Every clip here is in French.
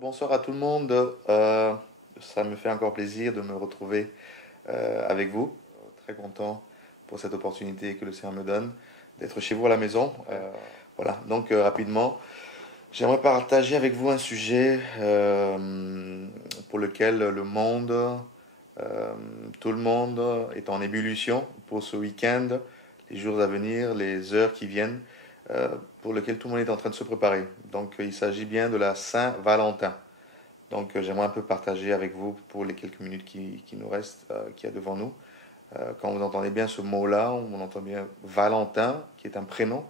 Bonsoir à tout le monde. Ça me fait encore plaisir de me retrouver avec vous. Très content pour cette opportunité que le Seigneur me donne d'être chez vous à la maison. Voilà, donc rapidement, j'aimerais partager avec vous un sujet pour lequel le monde, euh, tout le monde est en ébullition pour ce week-end, les jours à venir, les heures qui viennent, pour lequel tout le monde est en train de se préparer. Donc il s'agit bien de la Saint-Valentin. Donc j'aimerais un peu partager avec vous pour les quelques minutes qui nous restent, qu'il y a devant nous. Quand vous entendez bien ce mot-là, on entend bien Valentin, qui est un prénom,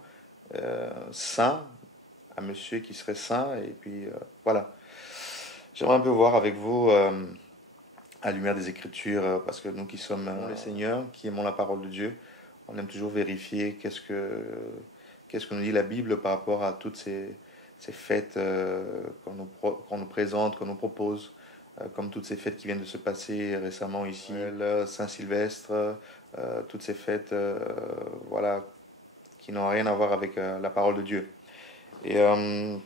saint, un monsieur qui serait saint, et puis voilà. J'aimerais un peu voir avec vous, à la lumière des Écritures, parce que nous qui sommes les Seigneurs, qui aimons la parole de Dieu, on aime toujours vérifier qu'est-ce que nous dit la Bible par rapport à toutes ces fêtes qu'on nous présente, qu'on nous propose, comme toutes ces fêtes qui viennent de se passer récemment ici, le Saint-Sylvestre, toutes ces fêtes voilà, qui n'ont rien à voir avec la parole de Dieu. Et vous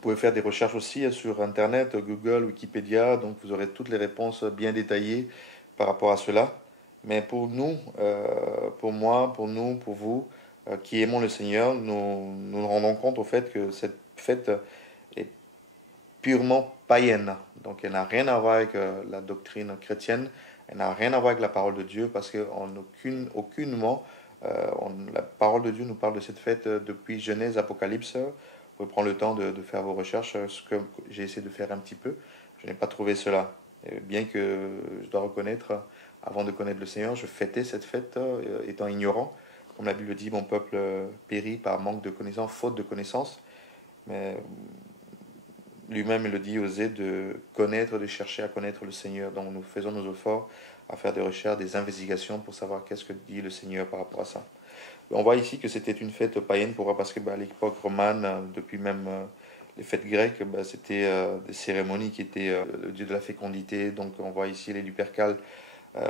pouvez faire des recherches aussi sur Internet, Google, Wikipédia, donc vous aurez toutes les réponses bien détaillées par rapport à cela. Mais pour nous, pour moi, pour nous, pour vous, qui aimons le Seigneur, nous nous rendons compte au fait que cette fête est purement païenne. Donc elle n'a rien à voir avec la doctrine chrétienne, elle n'a rien à voir avec la parole de Dieu, parce qu'en aucunement, la parole de Dieu nous parle de cette fête depuis Genèse, Apocalypse. Vous pouvez prendre le temps de faire vos recherches, ce que j'ai essayé de faire un petit peu. Je n'ai pas trouvé cela. Et bien que je dois reconnaître, avant de connaître le Seigneur, je fêtais cette fête étant ignorant. Comme la Bible dit, mon peuple périt par manque de connaissance, faute de connaissance. Mais lui-même, il le dit, osait de connaître, de chercher à connaître le Seigneur. Donc nous faisons nos efforts à faire des recherches, des investigations pour savoir qu'est-ce que dit le Seigneur par rapport à ça. On voit ici que c'était une fête païenne, pourquoi? Parce que à l'époque romane, depuis même les fêtes grecques, c'était des cérémonies qui étaient le dieu de la fécondité. Donc on voit ici les lupercales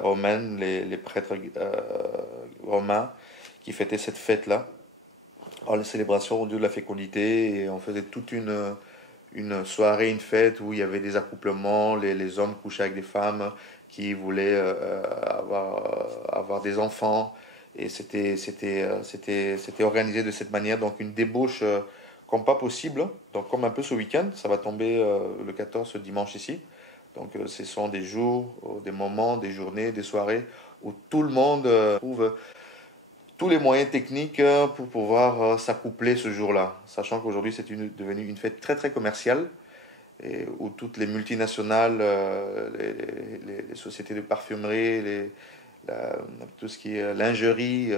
romaines, les prêtres romains qui fêtaient cette fête-là. Alors les célébrations au dieu de la fécondité, et on faisait toute une soirée, une fête où il y avait des accouplements, les hommes couchaient avec des femmes qui voulaient avoir des enfants. Et c'était organisé de cette manière, donc une débauche comme pas possible. Donc comme un peu ce week-end, ça va tomber le 14, ce dimanche ici. Donc ce sont des jours, des moments, des journées, des soirées où tout le monde trouve tous les moyens techniques pour pouvoir s'accoupler ce jour-là. Sachant qu'aujourd'hui c'est devenu une fête très très commerciale, et où toutes les multinationales, les sociétés de parfumerie, la- tout ce qui est lingerie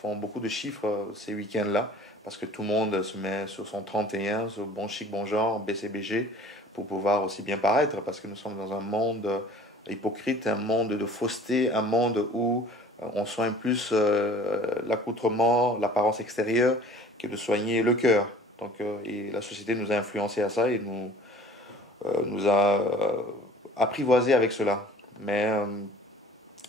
font beaucoup de chiffres ces week-ends-là, parce que tout le monde se met sur son 31, sur bon chic, bon genre, BCBG, pour pouvoir aussi bien paraître, parce que nous sommes dans un monde hypocrite, un monde de fausseté, un monde où on soigne plus l'accoutrement, l'apparence extérieure, que de soigner le cœur. Donc, et la société nous a influencé à ça et nous a apprivoisé avec cela. Mais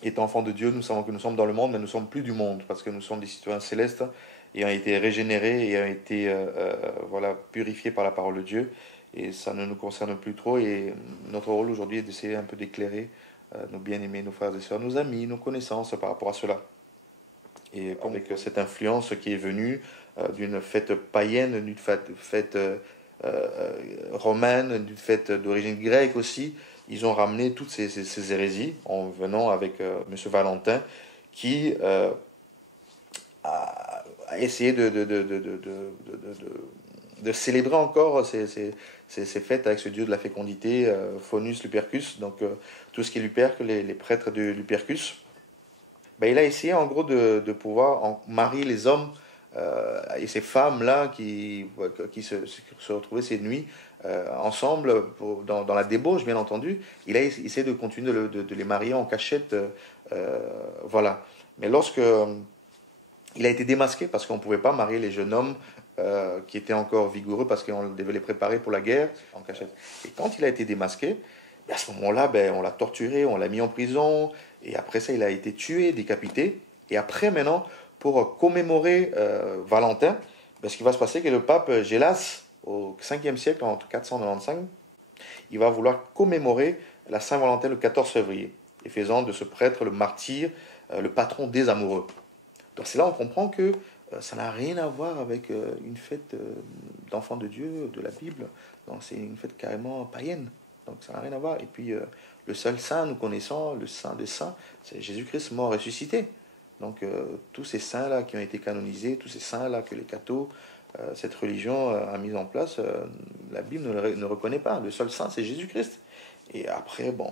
étant enfants de Dieu, nous savons que nous sommes dans le monde, mais nous ne sommes plus du monde, parce que nous sommes des citoyens célestes, ayant été régénérés, ayant été voilà, purifiés par la parole de Dieu. Et ça ne nous concerne plus trop. Et notre rôle aujourd'hui est d'essayer un peu d'éclairer nos bien-aimés, nos frères et sœurs, nos amis, nos connaissances par rapport à cela. Et avec cette influence qui est venue d'une fête païenne, d'une fête romaine, d'une fête d'origine grecque aussi, ils ont ramené toutes ces hérésies en venant avec Monsieur Valentin qui a essayé de célébrer encore ces fêtes avec ce dieu de la fécondité, Faunus Lupercus, donc tout ce qui est Luperque, les prêtres de Lupercus. Ben, il a essayé en gros de pouvoir marier les hommes et ces femmes-là qui se retrouvaient ces nuits ensemble dans la débauche, bien entendu. Il a essayé de continuer de les marier en cachette. Voilà. Mais lorsque il a été démasqué, parce qu'on ne pouvait pas marier les jeunes hommes qui étaient encore vigoureux, parce qu'on devait les préparer pour la guerre en cachette. Et quand il a été démasqué, à ce moment-là, on l'a torturé, on l'a mis en prison, et après ça, il a été tué, décapité. Et après, maintenant, pour commémorer Valentin, ce qui va se passer, que le pape Gélas, au 5e siècle, en 495, Il va vouloir commémorer la Saint-Valentin le 14 février, et faisant de ce prêtre le martyr, le patron des amoureux. Donc c'est là on comprend que ça n'a rien à voir avec une fête d'enfants de Dieu, de la Bible. Donc c'est une fête carrément païenne. Donc ça n'a rien à voir. Et puis le seul saint, nous connaissons, le saint des saints, c'est Jésus-Christ mort ressuscité. Donc tous ces saints-là qui ont été canonisés, tous ces saints-là que les cathos, cette religion a mis en place, la Bible ne reconnaît pas. Le seul saint, c'est Jésus-Christ. Et après, bon,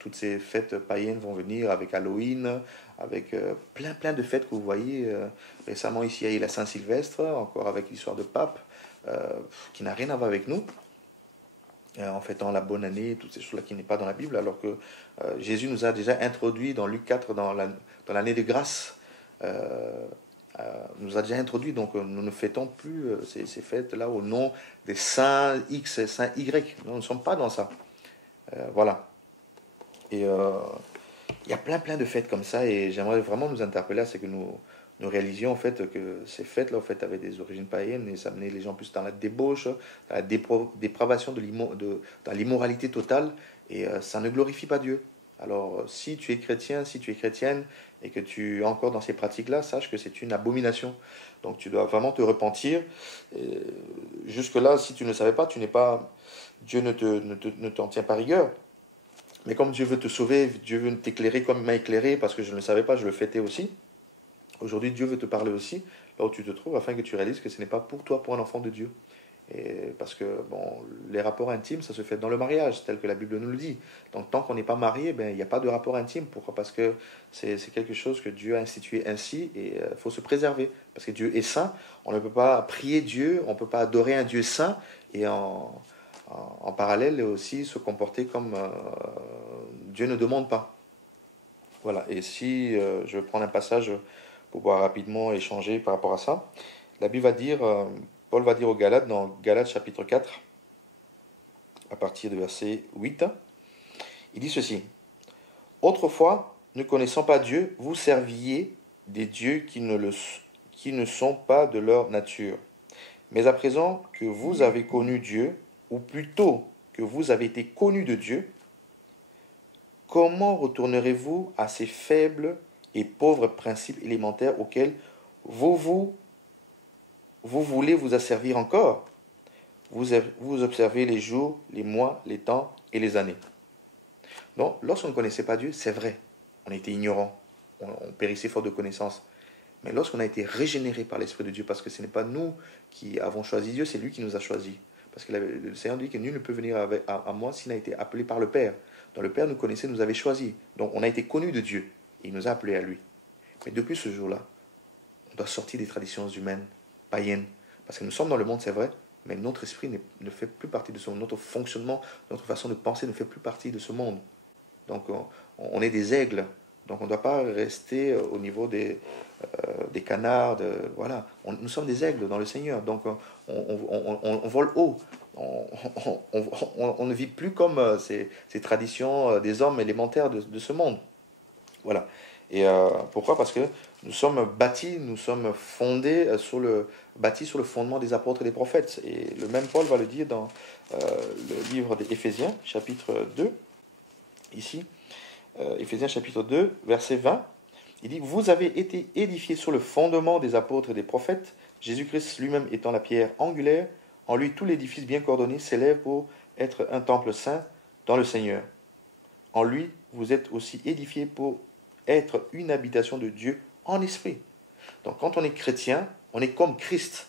toutes ces fêtes païennes vont venir avec Halloween, avec plein de fêtes que vous voyez. Récemment, ici, il y a eu la Saint-Sylvestre, encore avec l'histoire de Pape, qui n'a rien à voir avec nous, en fêtant la bonne année, toutes ces choses-là qui n'est pas dans la Bible, alors que Jésus nous a déjà introduit dans Luc 4, dans l'année de grâce, nous a déjà introduit, donc nous ne fêtons plus ces fêtes-là au nom des saints X et saints Y. Nous ne sommes pas dans ça. Voilà. Et il y a plein de fêtes comme ça, et j'aimerais vraiment nous interpeller à ce que nous réalisions en fait que ces fêtes-là en fait avaient des origines païennes, et ça menait les gens plus dans la débauche, dans la dépravation, dans l'immoralité totale, et ça ne glorifie pas Dieu. Alors si tu es chrétien, si tu es chrétienne, et que tu es encore dans ces pratiques-là, sache que c'est une abomination. Donc tu dois vraiment te repentir. Et jusque-là, si tu ne savais pas, tu n'es pas... Dieu ne t'en tient pas rigueur. Mais comme Dieu veut te sauver, Dieu veut t'éclairer comme il m'a éclairé, parce que je ne le savais pas, je le fêtais aussi. Aujourd'hui, Dieu veut te parler aussi, là où tu te trouves, afin que tu réalises que ce n'est pas pour toi, pour un enfant de Dieu. Et parce que bon, les rapports intimes, ça se fait dans le mariage, tel que la Bible nous le dit. Donc tant qu'on n'est pas marié, ben, il n'y a pas de rapport intime. Pourquoi? Parce que c'est quelque chose que Dieu a institué ainsi, et il faut se préserver. Parce que Dieu est saint, on ne peut pas prier Dieu, on ne peut pas adorer un Dieu saint, et en parallèle aussi se comporter comme Dieu ne demande pas. Voilà, et si je vais prendre un passage pour pouvoir rapidement échanger par rapport à ça, la Bible va dire, Paul va dire aux Galates, dans Galates chapitre 4, à partir du verset 8, il dit ceci: « Autrefois, ne connaissant pas Dieu, vous serviez des dieux qui ne sont pas de leur nature. Mais à présent que vous avez connu Dieu, ou plutôt que vous avez été connus de Dieu, comment retournerez-vous à ces faibles et pauvres principes élémentaires auxquels vous voulez vous asservir encore? Vous observez les jours, les mois, les temps et les années. » Donc, lorsqu'on ne connaissait pas Dieu, c'est vrai, on était ignorant, on périssait faute de connaissances. Mais lorsqu'on a été régénéré par l'Esprit de Dieu, parce que ce n'est pas nous qui avons choisi Dieu, c'est lui qui nous a choisis. Parce que le Seigneur dit que nul ne peut venir à moi s'il n'a été appelé par le Père. Donc le Père nous connaissait, nous avait choisis. Donc on a été connus de Dieu. Et il nous a appelés à lui. Mais depuis ce jour-là, on doit sortir des traditions humaines, païennes. Parce que nous sommes dans le monde, c'est vrai, mais notre esprit ne fait plus partie de ce monde. Notre fonctionnement, notre façon de penser ne fait plus partie de ce monde. Donc on est des aigles. Donc on ne doit pas rester au niveau des canards. Voilà. Nous sommes des aigles dans le Seigneur. Donc on vole haut. On ne vit plus comme ces traditions des hommes élémentaires de ce monde. Voilà. Et pourquoi? Parce que nous sommes bâtis, nous sommes bâtis sur le fondement des apôtres et des prophètes. Et le même Paul va le dire dans le livre des Éphésiens, chapitre 2, ici. Éphésiens chapitre 2, verset 20. Il dit: « Vous avez été édifiés sur le fondement des apôtres et des prophètes, Jésus-Christ lui-même étant la pierre angulaire. En lui, tout l'édifice bien coordonné s'élève pour être un temple saint dans le Seigneur. En lui, vous êtes aussi édifiés pour être une habitation de Dieu en esprit. » Donc quand on est chrétien, on est comme Christ.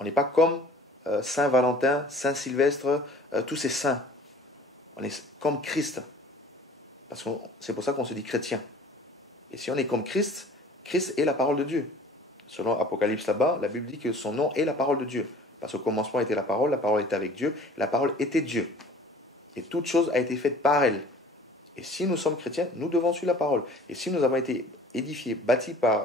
On n'est pas comme Saint Valentin, Saint Sylvestre, tous ces saints. On est comme Christ. Parce que c'est pour ça qu'on se dit chrétien. Et si on est comme Christ, Christ est la parole de Dieu. Selon Apocalypse là-bas, la Bible dit que son nom est la parole de Dieu. Parce qu'au commencement était la parole était avec Dieu, la parole était Dieu. Et toute chose a été faite par elle. Et si nous sommes chrétiens, nous devons suivre la parole. Et si nous avons été édifiés, bâtis par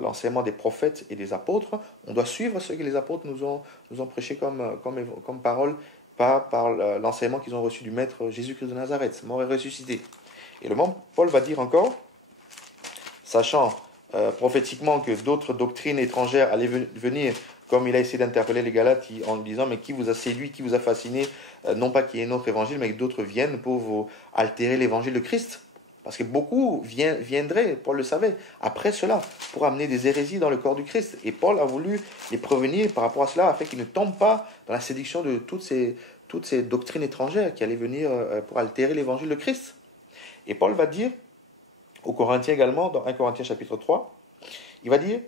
l'enseignement des prophètes et des apôtres, on doit suivre ce que les apôtres nous ont prêché comme parole, par l'enseignement qu'ils ont reçu du Maître Jésus-Christ de Nazareth, mort et ressuscité. Et le même Paul va dire encore, sachant prophétiquement que d'autres doctrines étrangères allaient venir comme il a essayé d'interpeller les Galates en lui disant, mais qui vous a séduit, qui vous a fasciné, non pas qu'il y ait un autre évangile, mais que d'autres viennent pour vous altérer l'évangile de Christ. Parce que beaucoup viendraient, Paul le savait, après cela, pour amener des hérésies dans le corps du Christ. Et Paul a voulu les prévenir par rapport à cela, afin qu'ils ne tombent pas dans la séduction de toutes ces doctrines étrangères qui allaient venir pour altérer l'évangile de Christ. Et Paul va dire, aux Corinthiens également, dans 1 Corinthiens chapitre 3, il va dire,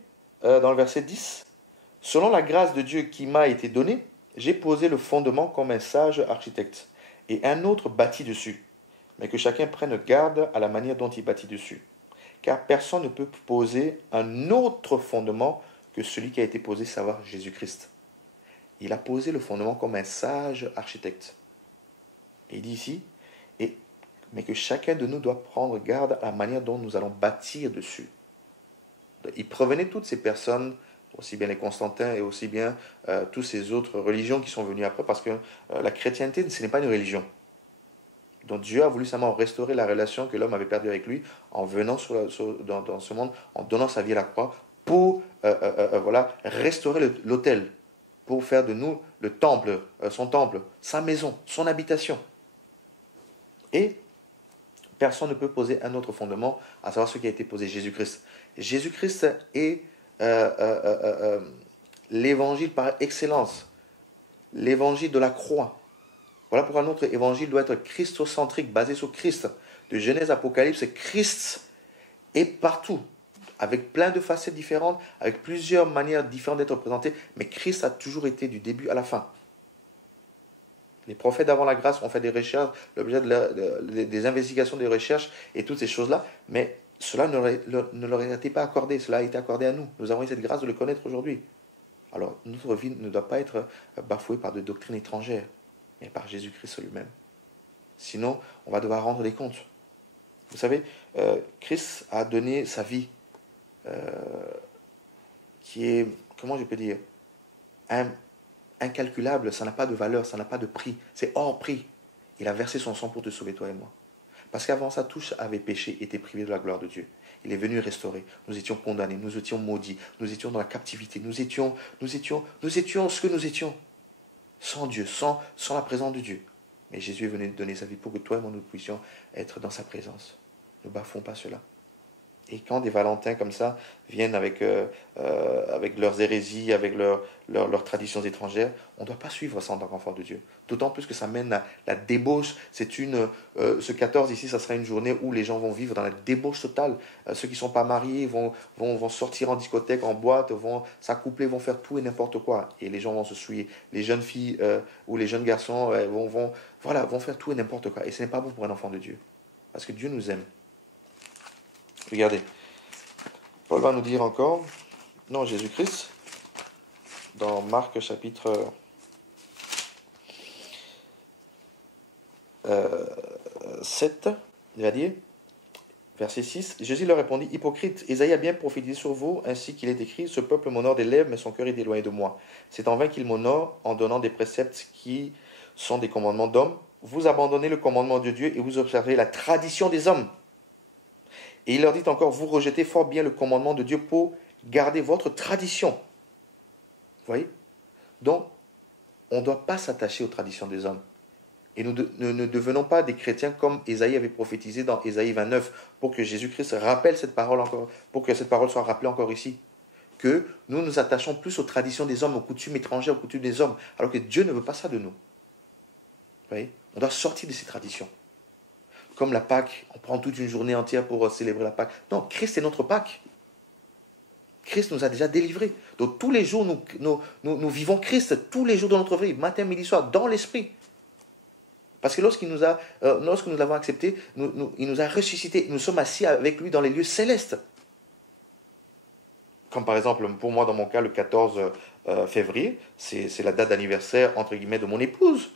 dans le verset 10, « Selon la grâce de Dieu qui m'a été donnée, j'ai posé le fondement comme un sage architecte, et un autre bâtit dessus. Mais que chacun prenne garde à la manière dont il bâtit dessus. Car personne ne peut poser un autre fondement que celui qui a été posé, savoir Jésus-Christ. » Il a posé le fondement comme un sage architecte. Et il dit ici, mais que chacun de nous doit prendre garde à la manière dont nous allons bâtir dessus. Il prévenait toutes ces personnes, aussi bien les Constantins et aussi bien toutes ces autres religions qui sont venues après, parce que la chrétienté, ce n'est pas une religion. Donc Dieu a voulu seulement restaurer la relation que l'homme avait perdue avec lui en venant dans ce monde, en donnant sa vie à la croix, pour restaurer l'autel, pour faire de nous le temple, son temple, sa maison, son habitation. Et personne ne peut poser un autre fondement, à savoir ce qui a été posé, Jésus-Christ. Jésus-Christ est l'évangile par excellence, l'évangile de la croix. Voilà pourquoi notre évangile doit être christocentrique, basé sur Christ. De Genèse à Apocalypse, Christ est partout, avec plein de facettes différentes, avec plusieurs manières différentes d'être présenté, mais Christ a toujours été du début à la fin. Les prophètes d'avant la grâce ont fait des recherches, l'objet des investigations, des recherches et toutes ces choses-là, mais cela ne leur a été pas accordé, cela a été accordé à nous. Nous avons eu cette grâce de le connaître aujourd'hui. Alors, notre vie ne doit pas être bafouée par de doctrines étrangères, mais par Jésus-Christ lui-même. Sinon, on va devoir rendre des comptes. Vous savez, Christ a donné sa vie, qui est, comment je peux dire, incalculable, ça n'a pas de valeur, ça n'a pas de prix, c'est hors prix. Il a versé son sang pour te sauver, toi et moi. Parce qu'avant ça, tous avaient péché, étaient privés de la gloire de Dieu. Il est venu restaurer. Nous étions condamnés, nous étions maudits, nous étions dans la captivité, nous étions ce que nous étions. Sans Dieu, sans la présence de Dieu. Mais Jésus est venu donner sa vie pour que toi et moi nous puissions être dans sa présence. Ne bafouons pas cela. Et quand des Valentins comme ça viennent avec leurs hérésies, avec leurs traditions étrangères, on ne doit pas suivre ça en tant qu'enfant de Dieu. D'autant plus que ça mène à la débauche. Ce 14 ici, ça sera une journée où les gens vont vivre dans la débauche totale. Ceux qui ne sont pas mariés vont sortir en discothèque, en boîte, vont s'accoupler, vont faire tout et n'importe quoi. Et les gens vont se souiller. Les jeunes filles ou les jeunes garçons vont faire tout et n'importe quoi. Et ce n'est pas bon pour un enfant de Dieu. Parce que Dieu nous aime. Regardez, Paul va nous dire encore, non, Jésus-Christ, dans Marc chapitre 7, il va dire, verset 6, Jésus leur répondit, hypocrite, Ésaïe a bien prophétisé sur vous, ainsi qu'il est écrit, ce peuple m'honore des lèvres, mais son cœur est éloigné de moi. C'est en vain qu'il m'honore en donnant des préceptes qui sont des commandements d'hommes. Vous abandonnez le commandement de Dieu et vous observez la tradition des hommes. Et il leur dit encore, vous rejetez fort bien le commandement de Dieu pour garder votre tradition. Vous voyez? Donc, on ne doit pas s'attacher aux traditions des hommes. Et nous ne devenons pas des chrétiens comme Ésaïe avait prophétisé dans Ésaïe 29, pour que Jésus-Christ rappelle cette parole encore, pour que cette parole soit rappelée encore ici. Que nous nous attachons plus aux traditions des hommes, aux coutumes étrangères, aux coutumes des hommes, alors que Dieu ne veut pas ça de nous. Vous voyez? On doit sortir de ces traditions. Comme la Pâque, on prend toute une journée entière pour célébrer la Pâque. Non, Christ est notre Pâque. Christ nous a déjà délivrés. Donc tous les jours, nous vivons Christ, tous les jours de notre vie, matin, midi, soir, dans l'esprit. Parce que lorsque nous l'avons accepté, il nous a ressuscités, nous sommes assis avec lui dans les lieux célestes. Comme par exemple, pour moi, dans mon cas, le 14 février, c'est la date d'anniversaire, entre guillemets, de mon épouse.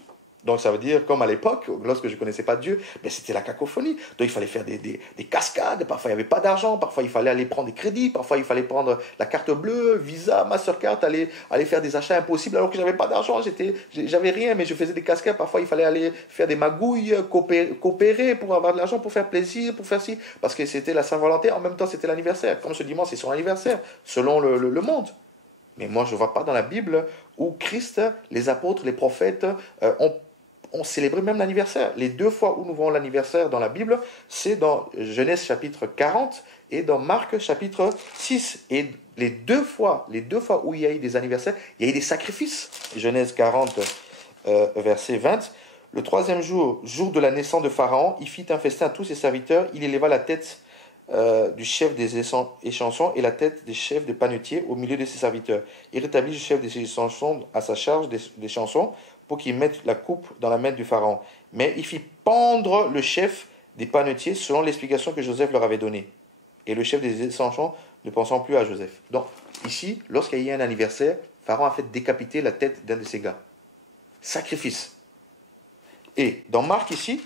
Donc ça veut dire, comme à l'époque, lorsque je ne connaissais pas Dieu, ben c'était la cacophonie. Donc il fallait faire des cascades, parfois il n'y avait pas d'argent, parfois il fallait aller prendre des crédits, parfois il fallait prendre la carte bleue, Visa, Mastercard, aller faire des achats impossibles alors que je n'avais pas d'argent, j'avais rien, mais je faisais des cascades, parfois il fallait aller faire des magouilles, coopérer pour avoir de l'argent, pour faire plaisir, pour faire ci, parce que c'était la Saint-Valentin, en même temps c'était l'anniversaire. Comme ce dimanche c'est son anniversaire, selon le monde. Mais moi, je ne vois pas dans la Bible où Christ, les apôtres, les prophètes ont célébré même l'anniversaire. Les 2 fois où nous voyons l'anniversaire dans la Bible, c'est dans Genèse chapitre 40 et dans Marc chapitre 6. Et les deux fois où il y a eu des anniversaires, il y a eu des sacrifices. Genèse 40, verset 20. Le 3e jour, jour de la naissance de Pharaon, il fit un festin à tous ses serviteurs. Il éleva la tête du chef des échansons et la tête des chefs des panetiers au milieu de ses serviteurs. Il rétablit le chef des échansons à sa charge des chansons pour qu'il mette la coupe dans la main du Pharaon. Mais il fit pendre le chef des panetiers selon l'explication que Joseph leur avait donnée. Et le chef des échansons ne pensant plus à Joseph. Donc, ici, lorsqu'il y a eu un anniversaire, Pharaon a fait décapiter la tête d'un de ses gars. Sacrifice. Et dans Marc ici,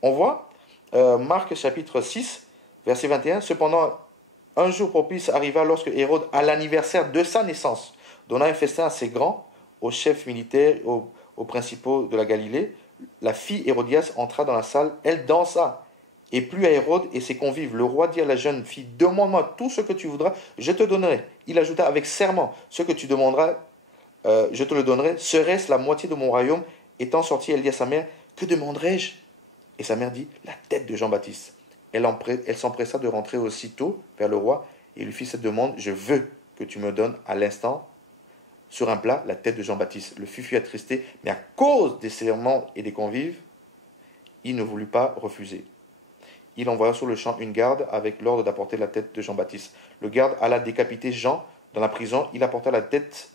on voit, Marc chapitre 6, verset 21, cependant, un jour propice arriva lorsque Hérode, à l'anniversaire de sa naissance, donna un festin assez grand aux chefs militaires, aux principaux de la Galilée. La fille Hérodias entra dans la salle, elle dansa, et plut à Hérode et ses convives. Le roi dit à la jeune fille, demande-moi tout ce que tu voudras, je te donnerai. Il ajouta avec serment, ce que tu demanderas, je te le donnerai. Serait-ce la moitié de mon royaume? Étant sortie, elle dit à sa mère, que demanderai-je? Et sa mère dit, la tête de Jean-Baptiste. Elle s'empressa de rentrer aussitôt vers le roi et lui fit cette demande, je veux que tu me donnes à l'instant, sur un plat, la tête de Jean-Baptiste. Le fils fut attristé, mais à cause des serments et des convives, il ne voulut pas refuser. Il envoya sur le champ une garde avec l'ordre d'apporter la tête de Jean-Baptiste. Le garde alla décapiter Jean dans la prison. Il apporta la tête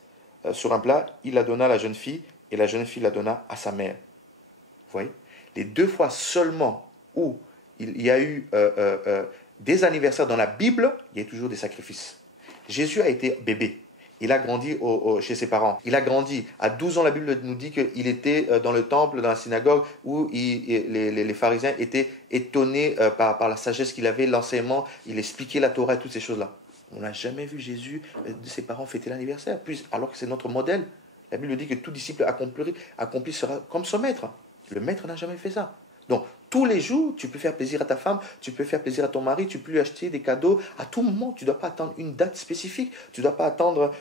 sur un plat, il la donna à la jeune fille, et la jeune fille la donna à sa mère. Vous voyez? Les 2 fois seulement où il y a eu des anniversaires dans la Bible, il y a toujours des sacrifices. Jésus a été bébé. Il a grandi chez ses parents. Il a grandi. À 12 ans, la Bible nous dit qu'il était dans le temple, dans la synagogue, où les pharisiens étaient étonnés par la sagesse qu'il avait, l'enseignement. Il expliquait la Torah et toutes ces choses-là. On n'a jamais vu Jésus, de ses parents, fêter l'anniversaire, alors que c'est notre modèle. La Bible dit que tout disciple accompli sera comme son maître. Le maître n'a jamais fait ça. Donc, tous les jours, tu peux faire plaisir à ta femme, tu peux faire plaisir à ton mari, tu peux lui acheter des cadeaux. À tout moment, tu ne dois pas attendre une date spécifique. Tu ne dois pas attendre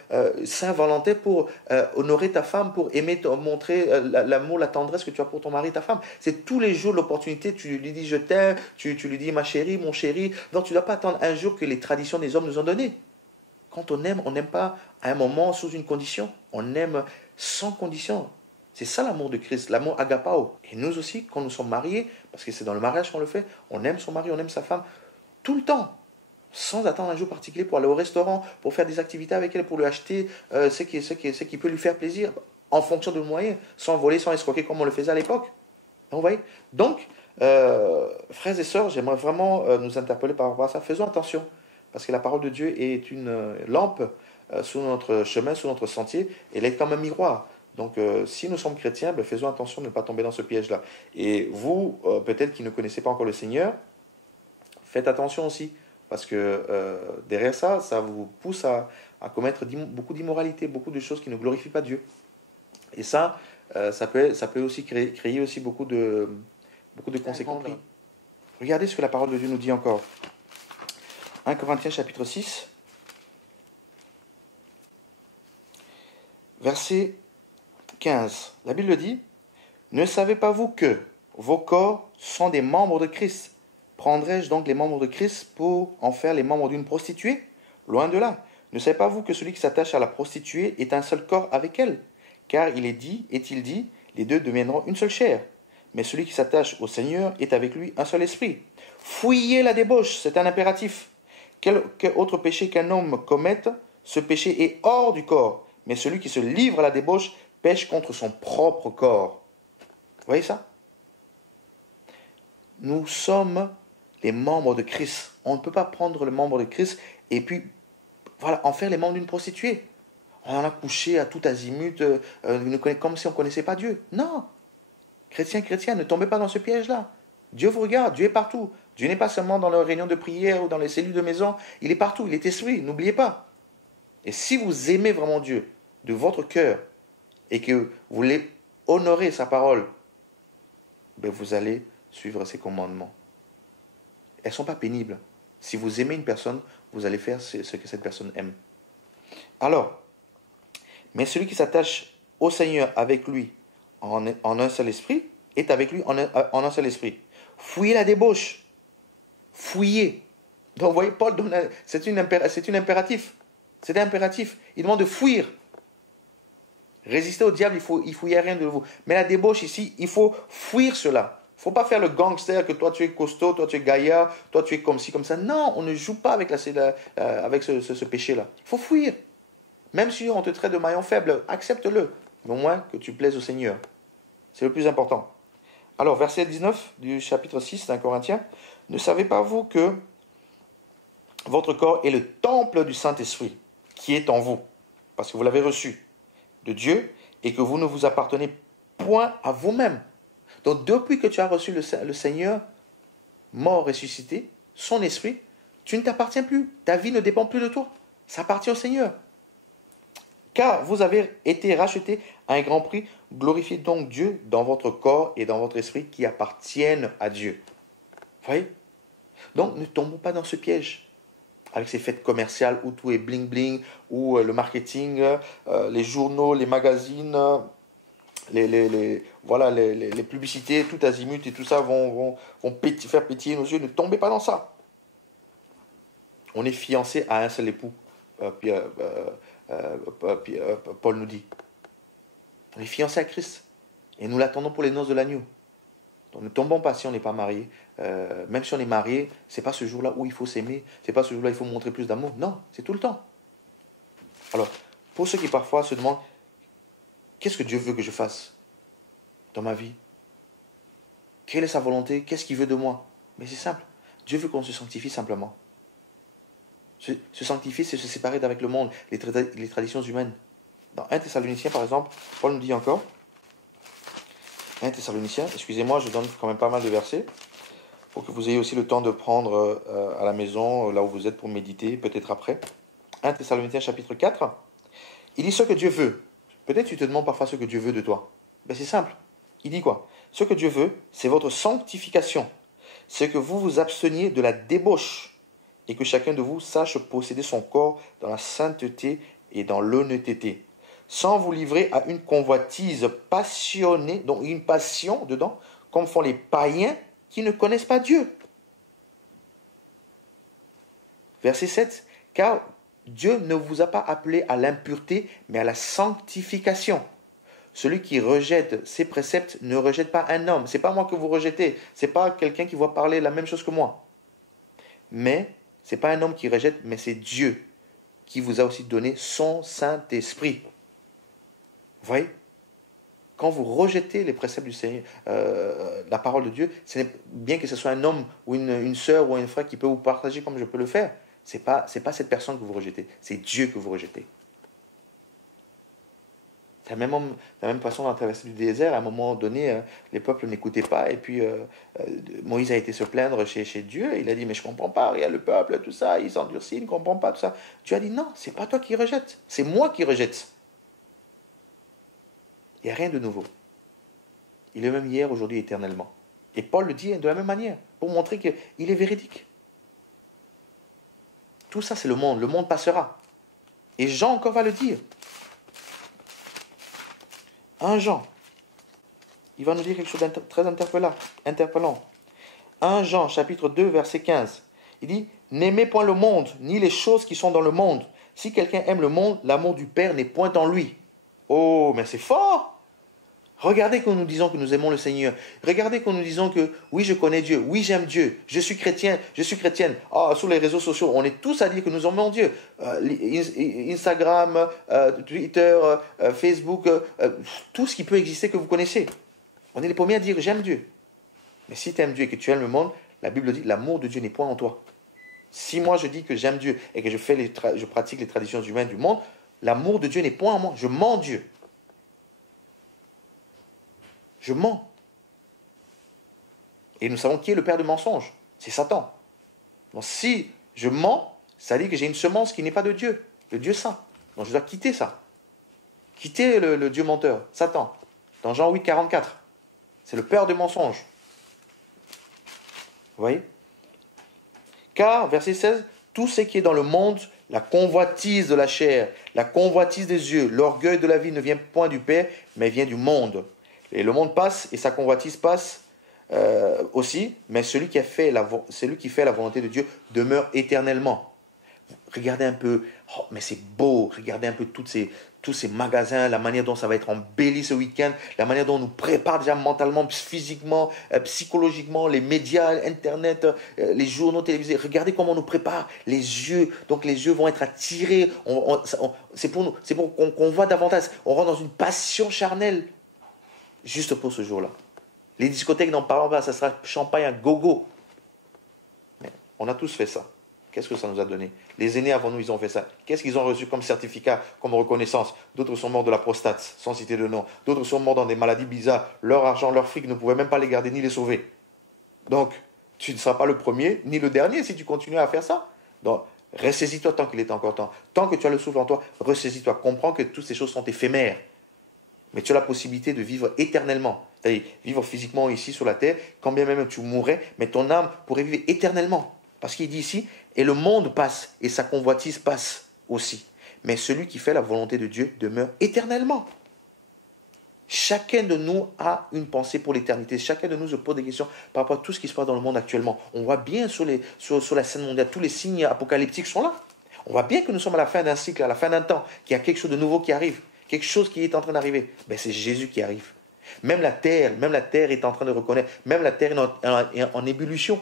Saint-Valentin pour honorer ta femme, pour aimer, montrer l'amour, la tendresse que tu as pour ton mari et ta femme. C'est tous les jours l'opportunité. Tu lui dis je t'aime, tu lui dis ma chérie, mon chéri. Donc, tu ne dois pas attendre un jour que les traditions des hommes nous ont donné. Quand on n'aime pas à un moment sous une condition. On aime sans condition. C'est ça l'amour de Christ, l'amour agapao. Et nous aussi, quand nous sommes mariés, parce que c'est dans le mariage qu'on le fait, on aime son mari, on aime sa femme, tout le temps, sans attendre un jour particulier pour aller au restaurant, pour faire des activités avec elle, pour lui acheter ce qui peut lui faire plaisir, en fonction de nos moyens, sans voler, sans escroquer comme on le faisait à l'époque. Vous voyez? Donc, frères et sœurs, j'aimerais vraiment nous interpeller par rapport à ça. Faisons attention, parce que la parole de Dieu est une lampe sur notre chemin, sur notre sentier, elle est comme un miroir. Donc, si nous sommes chrétiens, faisons attention de ne pas tomber dans ce piège-là. Et vous, peut-être qui ne connaissez pas encore le Seigneur, faites attention aussi, parce que derrière ça, ça vous pousse à commettre beaucoup d'immoralité, beaucoup de choses qui ne glorifient pas Dieu. Et ça, ça peut aussi créer aussi beaucoup de conséquences. Regardez ce que la parole de Dieu nous dit encore. 1 Corinthiens chapitre 6, verset 15. La Bible dit, « Ne savez pas vous que vos corps sont des membres de Christ? Prendrais-je donc les membres de Christ pour en faire les membres d'une prostituée? Loin de là. Ne savez pas vous que celui qui s'attache à la prostituée est un seul corps avec elle? Car il est-il dit, les deux deviendront une seule chair. Mais celui qui s'attache au Seigneur est avec lui un seul esprit. Fuyez la débauche, c'est un impératif. Quel autre péché qu'un homme commette, ce péché est hors du corps. Mais celui qui se livre à la débauche pêche contre son propre corps. » Vous voyez ça? Nous sommes les membres de Christ. On ne peut pas prendre le membre de Christ et puis voilà, en faire les membres d'une prostituée. On a couché à tout azimut, comme si on ne connaissait pas Dieu. Non. Chrétiens, ne tombez pas dans ce piège-là. Dieu vous regarde, Dieu est partout. Dieu n'est pas seulement dans les réunions de prière ou dans les cellules de maison, il est partout, il est esprit, n'oubliez pas. Et si vous aimez vraiment Dieu de votre cœur et que vous voulez honorer sa parole, vous allez suivre ses commandements. Elles ne sont pas pénibles. Si vous aimez une personne, vous allez faire ce que cette personne aime. Alors, Mais celui qui s'attache au Seigneur avec lui en un seul esprit, est avec lui en un seul esprit. Fouillez la débauche. Fouillez. Donc vous voyez, Paul donne, c'est un impératif. C'est un impératif. Il demande de fuir. Résister au diable, il faut y a rien de vous. Mais la débauche ici, il faut fuir cela. Il ne faut pas faire le gangster que toi tu es costaud, toi tu es gaillard, toi tu es comme ci, comme ça. Non, on ne joue pas avec, avec ce péché-là. Il faut fuir. Même si on te traite de maillon faible, accepte-le. Mais au moins que tu plaises au Seigneur. C'est le plus important. Alors, verset 19 du chapitre 6 d'un Corinthien. Ne savez pas vous que votre corps est le temple du Saint-Esprit qui est en vous, parce que vous l'avez reçu de Dieu et que vous ne vous appartenez point à vous-même. Donc, depuis que tu as reçu le Seigneur, mort, ressuscité, son esprit, tu ne t'appartiens plus. Ta vie ne dépend plus de toi. Ça appartient au Seigneur. Car vous avez été rachetés à un grand prix. Glorifiez donc Dieu dans votre corps et dans votre esprit qui appartiennent à Dieu. Vous voyez? Donc, ne tombons pas dans ce piège. Avec ces fêtes commerciales où tout est bling-bling, où le marketing, les journaux, les magazines, les publicités, tout azimut et tout ça vont faire pétiller nos yeux. Ne tombez pas dans ça. On est fiancé à un seul époux, Paul nous dit. On est fiancé à Christ et nous l'attendons pour les noces de l'agneau. Donc ne tombons pas si on n'est pas marié. Même si on est marié, c'est pas ce jour-là où il faut s'aimer, c'est pas ce jour-là où il faut montrer plus d'amour. Non, c'est tout le temps. Alors, pour ceux qui parfois se demandent, qu'est-ce que Dieu veut que je fasse dans ma vie? Quelle est sa volonté? Qu'est-ce qu'il veut de moi? Mais c'est simple. Dieu veut qu'on se sanctifie simplement. Se sanctifier, c'est se séparer d'avec le monde, les traditions humaines. Dans 1 Thessaloniciens, par exemple, Paul nous dit encore, 1 Thessaloniciens, excusez-moi, je donne quand même pas mal de versets, pour que vous ayez aussi le temps de prendre à la maison, là où vous êtes, pour méditer, peut-être après. 1 Thessaloniciens, chapitre 4, il dit ce que Dieu veut. Peut-être tu te demandes parfois ce que Dieu veut de toi. Ben c'est simple. Il dit quoi? Ce que Dieu veut, c'est votre sanctification. C'est que vous vous absteniez de la débauche et que chacun de vous sache posséder son corps dans la sainteté et dans l'honnêteté, sans vous livrer à une convoitise passionnée, donc une passion dedans, comme font les païens qui ne connaissent pas Dieu. Verset 7. Car Dieu ne vous a pas appelé à l'impureté, mais à la sanctification. Celui qui rejette ses préceptes ne rejette pas un homme. Ce n'est pas moi que vous rejetez. Ce n'est pas quelqu'un qui va parler la même chose que moi. Mais ce n'est pas un homme qui rejette, mais c'est Dieu qui vous a aussi donné son Saint-Esprit. Vous voyez? Quand vous rejetez les préceptes du Seigneur, la parole de Dieu, bien que ce soit un homme ou une sœur ou un frère qui peut vous partager comme je peux le faire, c'est pas cette personne que vous rejetez, c'est Dieu que vous rejetez. De la même façon, dans la traversée du désert, à un moment donné, les peuples n'écoutaient pas, et puis Moïse a été se plaindre chez Dieu, et il a dit, mais je ne comprends pas, regarde le peuple, tout ça, il s'endurcit, il ne comprend pas, tout ça. Dieu a dit, non, c'est pas toi qui rejettes, c'est moi qui rejette. Il n'y a rien de nouveau. Il est le même hier, aujourd'hui, éternellement. Et Paul le dit de la même manière, pour montrer qu'il est véridique. Tout ça, c'est le monde passera. Et Jean encore va le dire. 1 Jean, il va nous dire quelque chose de très interpellant. 1 Jean, chapitre 2, verset 15. Il dit, n'aimez point le monde, ni les choses qui sont dans le monde. Si quelqu'un aime le monde, l'amour du Père n'est point en lui. Oh, mais c'est fort! Regardez quand nous disons que nous aimons le Seigneur. Regardez quand nous disons que oui, je connais Dieu, oui, j'aime Dieu, je suis chrétien, je suis chrétienne. Sur les réseaux sociaux, on est tous à dire que nous aimons Dieu. Instagram, Twitter, Facebook, tout ce qui peut exister que vous connaissez. On est les premiers à dire j'aime Dieu. Mais si tu aimes Dieu et que tu aimes le monde, la Bible dit l'amour de Dieu n'est point en toi. Si moi je dis que j'aime Dieu et que je pratique les traditions humaines du monde, l'amour de Dieu n'est point en moi. Je mens Dieu. Je mens. Et nous savons qui est le père de mensonges. C'est Satan. Donc si je mens, ça dit que j'ai une semence qui n'est pas de Dieu, le Dieu saint. Donc je dois quitter ça. Quitter le Dieu menteur, Satan. Dans Jean 8, 44. C'est le père de mensonges. Vous voyez? Car, verset 16, tout ce qui est dans le monde, La convoitise de la chair, la convoitise des yeux, l'orgueil de la vie ne vient point du Père, mais vient du monde. Et le monde passe et sa convoitise passe aussi, mais celui qui fait la volonté de Dieu demeure éternellement. Regardez un peu, oh, mais c'est beau, regardez un peu tous ces magasins, la manière dont ça va être embelli ce week-end, la manière dont on nous prépare déjà mentalement, physiquement, psychologiquement, les médias, Internet, les journaux télévisés. Regardez comment on nous prépare les yeux. Donc les yeux vont être attirés. C'est pour qu'on voit davantage. On rentre dans une passion charnelle juste pour ce jour-là. Les discothèques, n'en parlons pas, ça sera champagne à gogo. Mais on a tous fait ça. Qu'est-ce que ça nous a donné? Les aînés avant nous, ils ont fait ça. Qu'est-ce qu'ils ont reçu comme certificat, comme reconnaissance? D'autres sont morts de la prostate, sans citer de nom. D'autres sont morts dans des maladies bizarres. Leur argent, leur fric ne pouvaient même pas les garder ni les sauver. Donc, tu ne seras pas le premier ni le dernier si tu continues à faire ça. Donc, ressaisis-toi tant qu'il est encore temps. Tant que tu as le souffle en toi, ressaisis-toi. Comprends que toutes ces choses sont éphémères. Mais tu as la possibilité de vivre éternellement. C'est-à-dire vivre physiquement ici sur la terre, quand bien même tu mourrais, mais ton âme pourrait vivre éternellement. Parce qu'il dit ici, et le monde passe, et sa convoitise passe aussi. Mais celui qui fait la volonté de Dieu demeure éternellement. Chacun de nous a une pensée pour l'éternité. Chacun de nous se pose des questions par rapport à tout ce qui se passe dans le monde actuellement. On voit bien sur la scène mondiale, tous les signes apocalyptiques sont là. On voit bien que nous sommes à la fin d'un cycle, à la fin d'un temps, qu'il y a quelque chose de nouveau qui arrive, quelque chose qui est en train d'arriver. Ben, c'est Jésus qui arrive. Même la terre est en train de reconnaître, même la terre est en ébullition,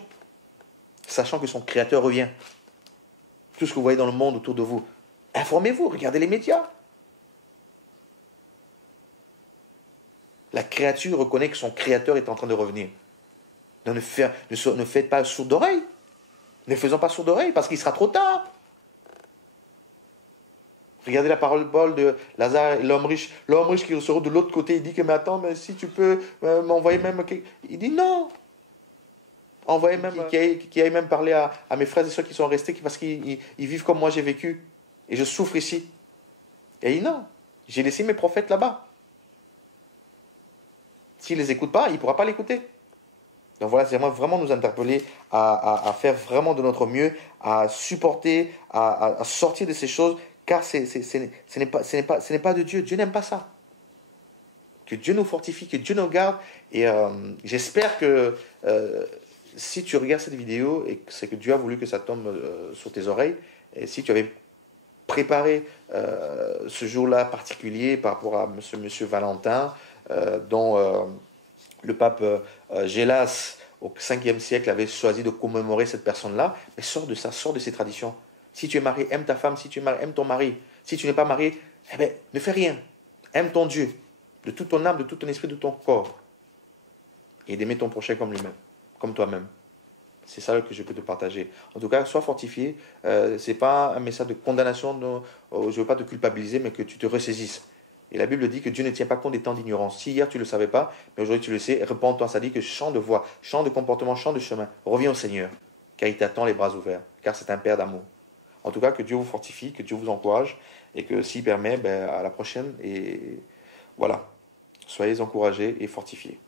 sachant que son créateur revient. Tout ce que vous voyez dans le monde autour de vous, informez-vous, regardez les médias. La créature reconnaît que son créateur est en train de revenir. Ne faites pas sourd d'oreille. Ne faisons pas sourd d'oreille parce qu'il sera trop tard. Regardez la parole de Lazare, l'homme riche qui sera de l'autre côté. Il dit que, mais attends, mais si tu peux m'envoyer même... Il dit non. Envoyez même, qui aille même parler à mes frères et sœurs qui sont restés parce qu'ils vivent comme moi j'ai vécu. Et je souffre ici. Et il dit non. J'ai laissé mes prophètes là-bas. S'il ne les écoute pas, il ne pourra pas l'écouter. Donc voilà, c'est vraiment nous interpeller à faire vraiment de notre mieux, à supporter, à sortir de ces choses, car ce n'est pas de Dieu. Dieu n'aime pas ça. Que Dieu nous fortifie, que Dieu nous garde. Et j'espère que si tu regardes cette vidéo, et c'est que Dieu a voulu que ça tombe sur tes oreilles, et si tu avais préparé ce jour-là particulier par rapport à monsieur Valentin, dont le pape Gélas, au 5e siècle, avait choisi de commémorer cette personne-là, mais sors de ça, sors de ces traditions. Si tu es marié, aime ta femme. Si tu es marié, aime ton mari. Si tu n'es pas marié, eh bien, ne fais rien. Aime ton Dieu, de toute ton âme, de tout ton esprit, de ton corps. Et d'aimer ton prochain comme lui-même, comme toi-même. C'est ça que je peux te partager. En tout cas, sois fortifié. Ce n'est pas un message de condamnation. Je ne veux pas te culpabiliser, mais que tu te ressaisisses. Et la Bible dit que Dieu ne tient pas compte des temps d'ignorance. Si hier tu ne le savais pas, mais aujourd'hui tu le sais, répands-toi. Ça dit que change de voix, change de comportement, change de chemin. Reviens au Seigneur, car il t'attend les bras ouverts, car c'est un Père d'amour. En tout cas, que Dieu vous fortifie, que Dieu vous encourage, et que s'il permet, à la prochaine. Et voilà, soyez encouragés et fortifiés.